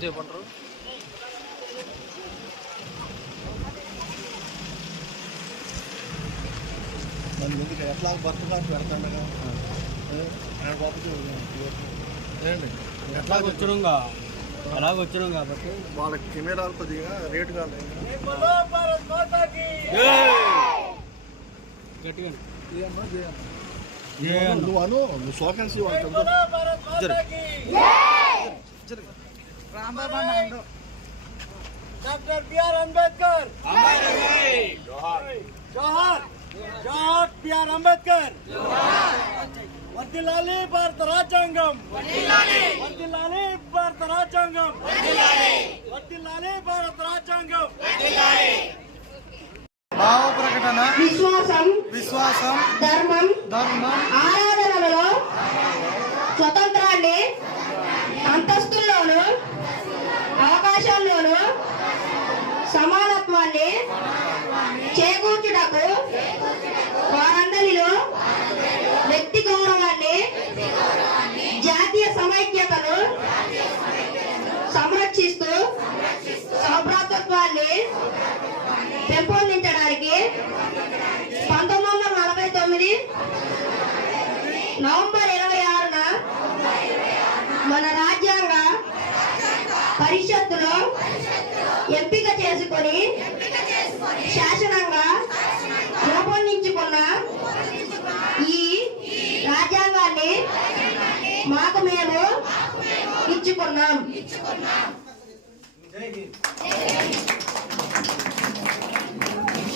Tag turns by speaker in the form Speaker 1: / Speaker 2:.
Speaker 1: చెప్పంటారు ఎందుకు ఎట్లా భర్త కార్డు పెడతాండగా ఎట్లా
Speaker 2: వచ్చినాం ఎలాగ వచ్చినాం కాబట్టి
Speaker 1: వాళ్ళకి కెమెరాలు కొద్దిగా రేటు కాలేదు
Speaker 2: గట్టిగా
Speaker 1: నువ్వు అను నువ్వు సోకెన్సీ వాళ్ళు
Speaker 3: డాక్టర్ బిఆర్ అంబేద్కర్ జోహార్ జోహార్ బిఆర్ అంబేద్కర్ వర్దిల్లాలి భారత రాజ్యాంగం వర్దిల్లాలి భారత రాజ్యాంగం వర్దిల్లాలి భారత రాజ్యాంగం
Speaker 4: విశ్వాసం ధర్మం
Speaker 1: ధర్మం
Speaker 4: ఆరాధనలలో స్వతంత్రాన్ని అంతస్తుల్లోను అవకాశాల్లోను సమానత్వాన్ని చేకూర్చుటకు వారందరిలో వ్యక్తి గౌరవాన్ని జాతీయ సమైక్యతను సంరక్షిస్తూ సౌభ్రాతత్వాన్ని పెంపొందించడానికి నవంబర్ ఇరవై ఆరున మన రాజ్యాంగ పరిషత్తులో ఎంపిక చేసుకొని శాసనంగా రూపొందించుకున్న ఈ రాజ్యాంగాన్ని మాకు మేము ఇచ్చుకున్నాం.